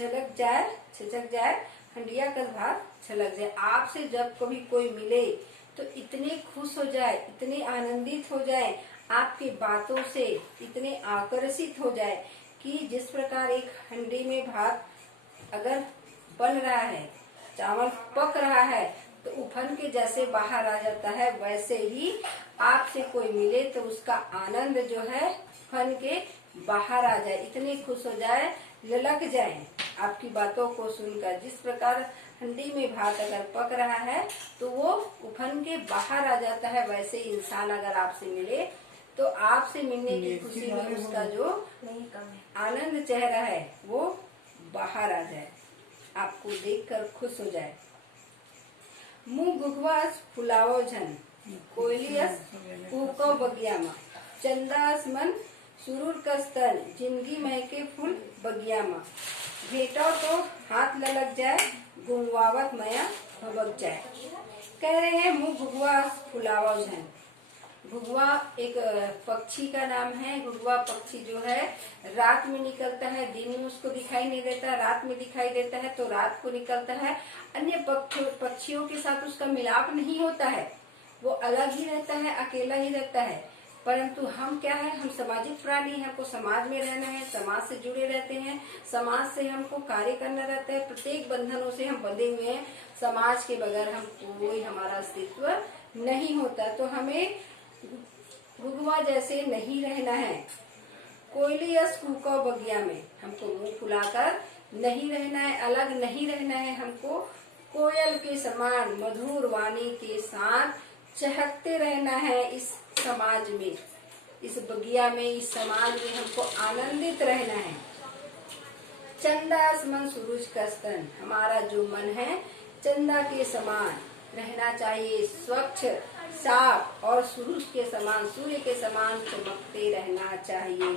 झलक जाए छिचक जाए, हंडिया कस भात छलक जाए। आपसे जब कभी कोई मिले तो इतने खुश हो जाए, इतने आनंदित हो जाए, आपकी बातों से इतने आकर्षित हो जाए कि जिस प्रकार एक हंडी में भात अगर बन रहा है, चावल पक रहा है तो उफन के जैसे बाहर आ जाता है, वैसे ही आपसे कोई मिले तो उसका आनंद जो है उफन के बाहर आ जाए, इतने खुश हो जाए, ललक जाए आपकी बातों को सुनकर। जिस प्रकार हंडी में भात अगर पक रहा है तो वो उफन के बाहर आ जाता है, वैसे इंसान अगर आपसे मिले तो आपसे मिलने की खुशी में उसका जो आनंद चेहरा है वो बाहर आ जाए, आपको देखकर खुश हो जाए। मुंह गुगवास फुलावो झन, कोयलियस कूको बगिया मा, चंदास मन सुरूर कस्तन, जिंदगी महके फूल बगिया मा। भेटो तो हाथ ललक जाए, गुंगवावत मया भबक जाए। कह रहे हैं मुंह गुगवास फुलावो झन। घुघुआ एक पक्षी का नाम है। घुघुआ पक्षी जो है रात में निकलता है, दिन में उसको दिखाई नहीं देता, रात में दिखाई देता है तो रात को निकलता है। अन्य पक्षियों के साथ उसका मिलाप नहीं होता है, वो अलग ही रहता है, अकेला ही रहता है। परंतु हम क्या है, हम सामाजिक प्राणी हैं, हमको समाज में रहना है, समाज से जुड़े रहते हैं, समाज से हमको कार्य करना रहता है, प्रत्येक बंधनों से हम बंधे हुए हैं। समाज के बगैर हम कोई हमारा अस्तित्व नहीं होता, तो हमें घुघुआ जैसे नहीं रहना है। कोयलियस कूको बगिया में हमको मुंह फुलाकर नहीं रहना है, अलग नहीं रहना है। हमको कोयल के समान मधुर वाणी के साथ चहकते रहना है। इस समाज में, इस बगिया में, इस समाज में हमको आनंदित रहना है। चंदास मन सूरज का स्तन, हमारा जो मन है चंदा के समान रहना चाहिए, स्वच्छ साफ और सूरज के समान, सूर्य के समान चमकते रहना चाहिए।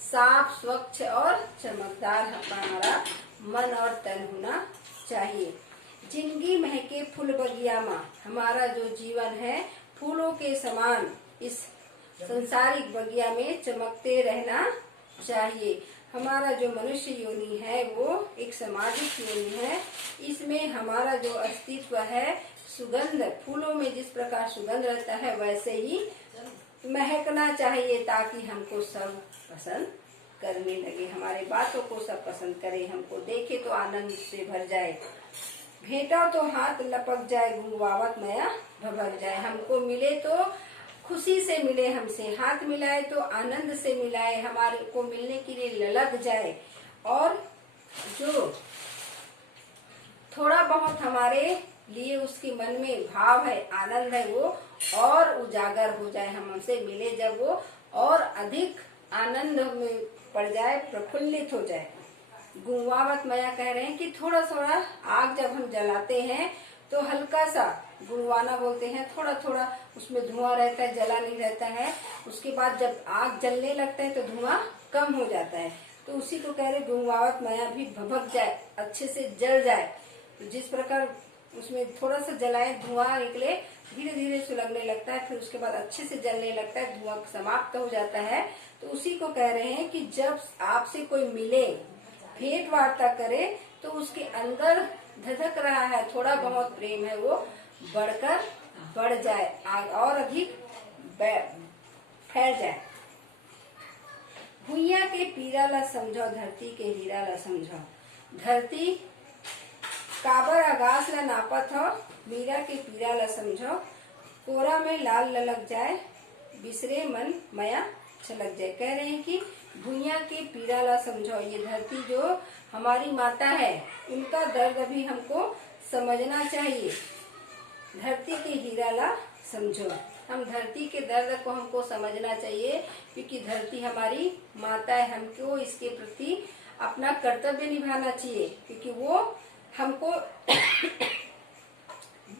साफ स्वच्छ और चमकदार हमारा मन और तन होना चाहिए। जिंदगी महके फूल बगिया में, हमारा जो जीवन है फूलों के समान इस संसारिक बगिया में चमकते रहना चाहिए। हमारा जो मनुष्य योनि है वो एक सामाजिक योनि है। इसमें हमारा जो अस्तित्व है, सुगंध, फूलों में जिस प्रकार सुगंध रहता है वैसे ही महकना चाहिए, ताकि हमको सब पसंद करने लगे, हमारे बातों को सब पसंद करे, हमको देखे तो आनंद से भर जाए। भेटा तो हाथ लपक जाए, गुंगवावत मया भभक जाए। हमको मिले तो खुशी से मिले, हमसे हाथ मिलाए तो आनंद से मिलाए, हमारे को मिलने के लिए ललक जाए, और जो थोड़ा बहुत हमारे लिए उसके मन में भाव है, आनंद है, वो और उजागर हो जाए। हम हमसे मिले जब वो और अधिक आनंद में पड़ जाए, प्रफुल्लित हो जाए। गुंगवावत मया कह रहे हैं कि थोड़ा थोड़ा आग जब हम जलाते हैं तो हल्का सा गुंगवाना बोलते हैं, थोड़ा थोड़ा उसमें धुआं रहता है, जला नहीं रहता है। उसके बाद जब आग जलने लगता है तो धुआं कम हो जाता है, तो उसी को कह रहे गुंगवावत मया भी भभक जाए, अच्छे से जल जाए। तो जिस प्रकार उसमें थोड़ा सा जलाए, धुआं निकले, धीरे धीरे सुलगने लगता है, फिर उसके बाद अच्छे से जलने लगता है, धुआं समाप्त हो जाता है। तो उसी को कह रहे हैं कि जब आपसे कोई मिले, भेंट वार्ता करे, तो उसके अंदर धधक रहा है थोड़ा बहुत प्रेम है, वो बढ़कर बढ़ जाए, और अधिक फैल जाए। भुइया के पीरा ला समझो, धरती के हीरा ला समझो। धरती काबर आकाश ला नापत हो, मीरा के पीरा ला समझो। कोरा में लाल ललक जाए, बिसरे मन मया छलक जाए। कह रहे हैं कि भुइया के पीरा ला समझो, ये धरती जो हमारी माता है उनका दर्द भी हमको समझना चाहिए। धरती के हीरा ला समझो, हम धरती के दर्द को हमको समझना चाहिए, क्योंकि धरती हमारी माता है। हमको इसके प्रति अपना कर्तव्य निभाना चाहिए, क्योंकि वो हमको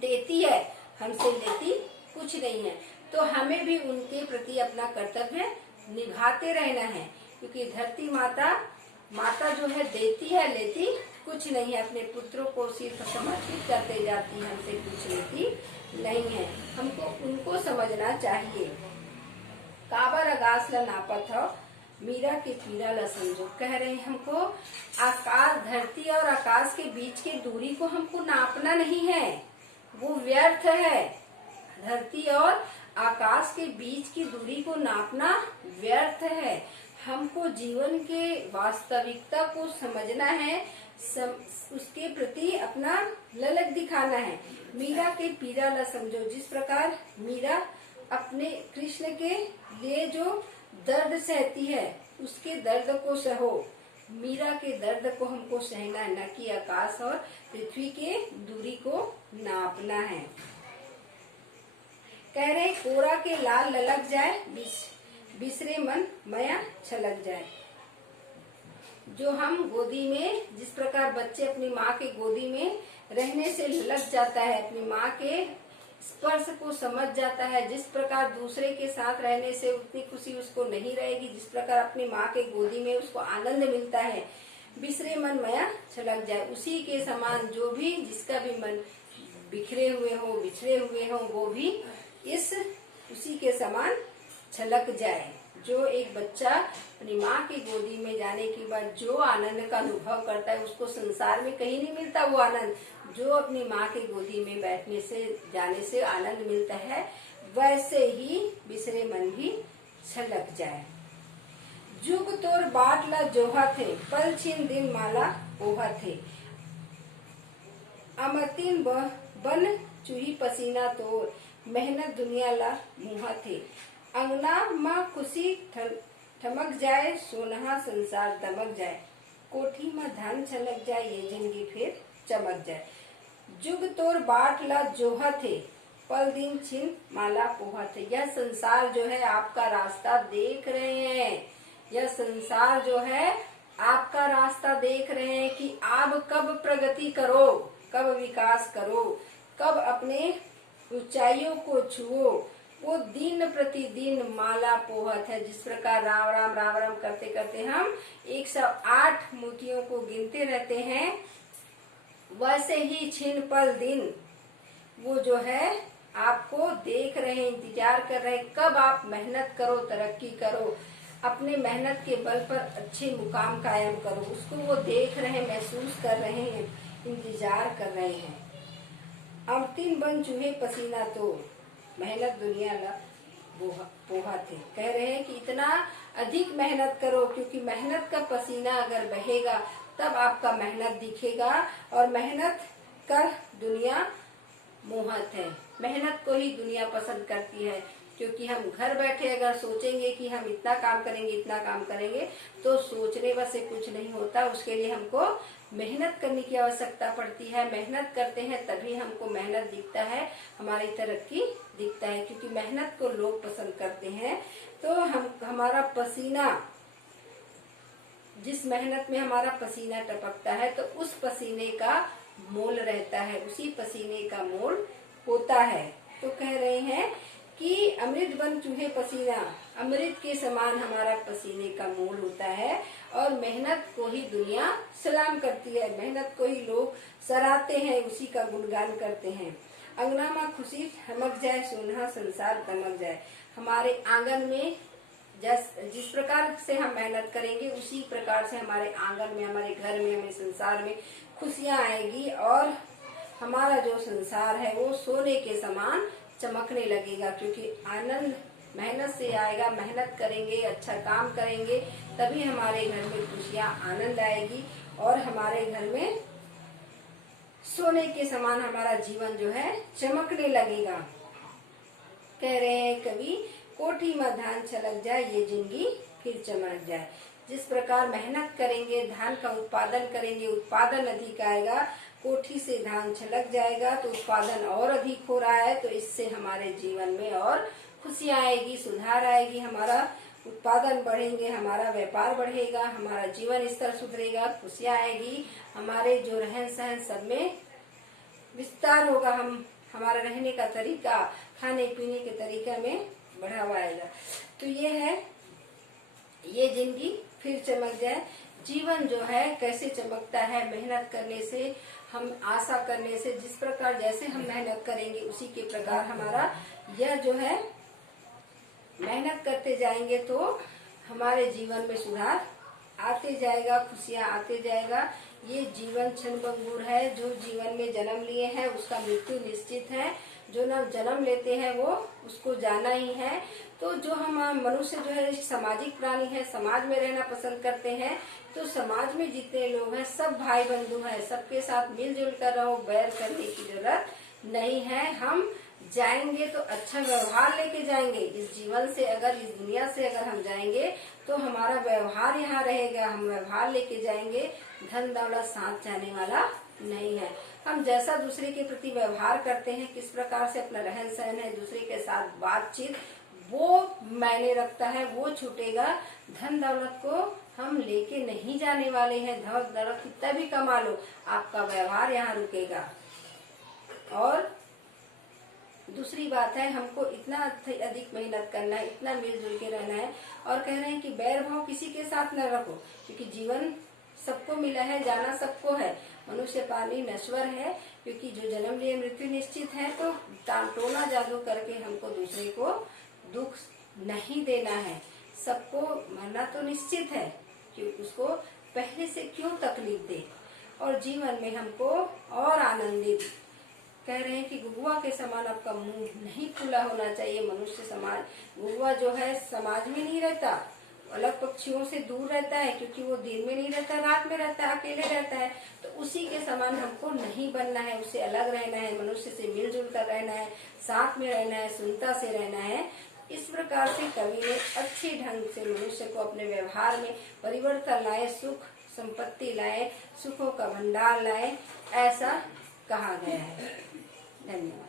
देती है, हमसे लेती कुछ नहीं है। तो हमें भी उनके प्रति अपना कर्तव्य निभाते रहना है, क्योंकि धरती माता जो है देती है, लेती कुछ नहीं है। अपने पुत्रों को सिर्फ समर्पित करते जाती है, हमसे कुछ लेती नहीं है। हमको उनको समझना चाहिए। काबर आकाश ला नापत हो, मीरा के पीरा ला समझो। कह रहे हैं हमको आकाश धरती और आकाश के बीच की दूरी को हमको नापना नहीं है, वो व्यर्थ है। धरती और आकाश के बीच की दूरी को नापना व्यर्थ है। हमको जीवन के वास्तविकता को समझना है, उसके प्रति अपना ललक दिखाना है। मीरा के पीरा न समझो, जिस प्रकार मीरा अपने कृष्ण के लिए जो दर्द सहती है उसके दर्द को सहो। मीरा के दर्द को हमको सहना है, न कि आकाश और पृथ्वी के दूरी को नापना है। कह रहे कोरा के लाल ललक जाए, बिसरे मन माया छलक जाए। जो हम गोदी में, जिस प्रकार बच्चे अपनी माँ के गोदी में रहने से ललक जाता है, अपनी माँ के स्पर्श को समझ जाता है, जिस प्रकार दूसरे के साथ रहने से उतनी खुशी उसको नहीं रहेगी, जिस प्रकार अपनी माँ के गोदी में उसको आनंद मिलता है, बिसरे मन माया छलक जाए। उसी के समान जो भी, जिसका भी मन बिखरे हुए हो, बिछड़े हुए हो, वो भी उसी के समान छलक जाए। जो एक बच्चा अपनी माँ की गोदी में जाने के बाद जो आनंद का अनुभव करता है, उसको संसार में कहीं नहीं मिलता वो आनंद जो अपनी माँ की गोदी में बैठने से, जाने से आनंद मिलता है। वैसे ही बिसरे मन भी छलक जाए। जुग तोर बाटला जोहा थे, पल छिन दिन माला ओहा थे। अमतिन बन चूही पसीना तोर, मेहनत दुनिया ला मुहा थे। अंगना माँ खुशी ठमक जाए, सोनहा संसार दमक जाए। कोठी में धान छलक जाए, ये जिंदगी फिर चमक जाए। जुग तोर बाट ला जोहा थे, पल दिन छिन माला पोहा थे। यह संसार जो है आपका रास्ता देख रहे हैं, यह संसार जो है आपका रास्ता देख रहे हैं कि आप कब प्रगति करो, कब विकास करो, कब अपने ऊंचाइयों को छुओ। वो दिन प्रतिदिन माला पोहत है। जिस प्रकार राम राम राम राम करते करते हम 108 मोतियों को गिनते रहते हैं, वैसे ही छिन पल दिन वो जो है आपको देख रहे हैं, इंतजार कर रहे हैं कब आप मेहनत करो, तरक्की करो, अपने मेहनत के बल पर अच्छे मुकाम कायम करो। उसको वो देख रहे हैं, महसूस कर रहे हैं, इंतजार कर रहे हैं। अमतिन बन चूहे पसीना तो, मेहनत दुनिया ला पोहा थे। कह रहे हैं कि इतना अधिक मेहनत करो, क्योंकि मेहनत का पसीना अगर बहेगा तब आपका मेहनत दिखेगा। और मेहनत कर दुनिया मोहत है, मेहनत को ही दुनिया पसंद करती है। क्योंकि हम घर बैठे अगर सोचेंगे कि हम इतना काम करेंगे, इतना काम करेंगे, तो सोचने बस से कुछ नहीं होता। उसके लिए हमको मेहनत करने की आवश्यकता पड़ती है। मेहनत करते हैं तभी हमको मेहनत दिखता है, हमारी तरक्की दिखता है। क्योंकि मेहनत को लोग पसंद करते हैं। तो हमारा पसीना, जिस मेहनत में हमारा पसीना टपकता है, तो उस पसीने का मोल रहता है, उसी पसीने का मोल होता है। तो कह रहे हैं कि अमृत बन चूहे पसीना, अमृत के समान हमारा पसीने का मोल होता है। और मेहनत को ही दुनिया सलाम करती है, मेहनत को ही लोग सराहते हैं, उसी का गुणगान करते हैं। अंगना में खुशी ठमक जाए, सोना संसार दमक जाए। हमारे आंगन में जिस प्रकार से हम मेहनत करेंगे, उसी प्रकार से हमारे आंगन में, हमारे घर में, हमारे संसार में खुशियां आएगी। और हमारा जो संसार है वो सोने के समान चमकने लगेगा। क्योंकि आनंद मेहनत से आएगा। मेहनत करेंगे, अच्छा काम करेंगे, तभी हमारे घर में खुशियां, आनंद आएगी। और हमारे घर में सोने के समान हमारा जीवन जो है चमकने लगेगा। कह रहे हैं कवि, कोठी में धान छलक जाए, ये जिंदगी फिर चमक जाए। जिस प्रकार मेहनत करेंगे, धान का उत्पादन करेंगे, उत्पादन अधिक आएगा, कोठी से धान छलक जाएगा तो उत्पादन और अधिक हो रहा है। तो इससे हमारे जीवन में और खुशियां आएगी, सुधार आएगी, हमारा उत्पादन बढ़ेंगे, हमारा व्यापार बढ़ेगा, हमारा जीवन स्तर सुधरेगा, खुशियां आएगी, हमारे जो रहन सहन सब में विस्तार होगा, हमारा रहने का तरीका, खाने पीने के तरीका में बढ़ावा आएगा। तो ये है, ये जिंदगी फिर चमक जाए। जीवन जो है कैसे चमकता है, मेहनत करने से, हम आशा करने से, जिस प्रकार जैसे हम मेहनत करेंगे उसी के प्रकार हमारा यह जो है मेहनत करते जाएंगे तो हमारे जीवन में सुधार आते जाएगा, खुशियाँ आते जाएगा। ये जीवन क्षणभंगुर है। जो जीवन में जन्म लिए हैं उसका मृत्यु निश्चित है। जो न जन्म लेते हैं वो उसको जाना ही है। तो जो हम मनुष्य जो है सामाजिक प्राणी है, समाज में रहना पसंद करते हैं। तो समाज में जितने लोग हैं सब भाई बंधु हैं, सबके साथ मिलजुल कर रहो, बैर करने की जरूरत नहीं है। हम जाएंगे तो अच्छा व्यवहार लेके जाएंगे। इस जीवन से अगर, इस दुनिया से अगर हम जाएंगे तो हमारा व्यवहार यहाँ रहेगा, हम व्यवहार लेके जाएंगे। धन दौलत साथ जाने वाला नहीं है। हम जैसा दूसरे के प्रति व्यवहार करते हैं, किस प्रकार से अपना रहन सहन है, दूसरे के साथ बातचीत, वो मायने रखता है, वो छूटेगा। धन दौलत को हम लेके नहीं जाने वाले हैं। धन दौलत कितना भी कमा लो, आपका व्यवहार यहाँ रुकेगा। और दूसरी बात है, हमको इतना अधिक मेहनत करना है, इतना मिलजुल के रहना है। और कह रहे हैं कि बैर भाव किसी के साथ न रखो, क्योंकि जीवन सबको मिला है, जाना सबको है। मनुष्य प्राणी नश्वर है, क्योंकि जो जन्म लिए मृत्यु निश्चित है। तो टोना जादू करके हमको दूसरे को दुख नहीं देना है। सबको मरना तो निश्चित है, कि उसको पहले से क्यों तकलीफ दे। और जीवन में हमको और आनंदित, कह रहे हैं कि गुरुआ के समान आपका मुंह नहीं खुला होना चाहिए। मनुष्य समाज, गुरुआ जो है समाज में नहीं रहता, अलग पक्षियों से दूर रहता है, क्योंकि वो दिन में नहीं रहता, रात में रहता है, अकेले रहता है। तो उसी के समान हमको नहीं बनना है, उससे अलग रहना है, मनुष्य से मिलजुल कर रहना है, साथ में रहना है, सुनता से रहना है। इस प्रकार से कवि ने अच्छे ढंग से मनुष्य को अपने व्यवहार में परिवर्तन लाए, सुख संपत्ति लाए, सुखों का भंडार लाए, ऐसा कहा गया है। धन्यवाद।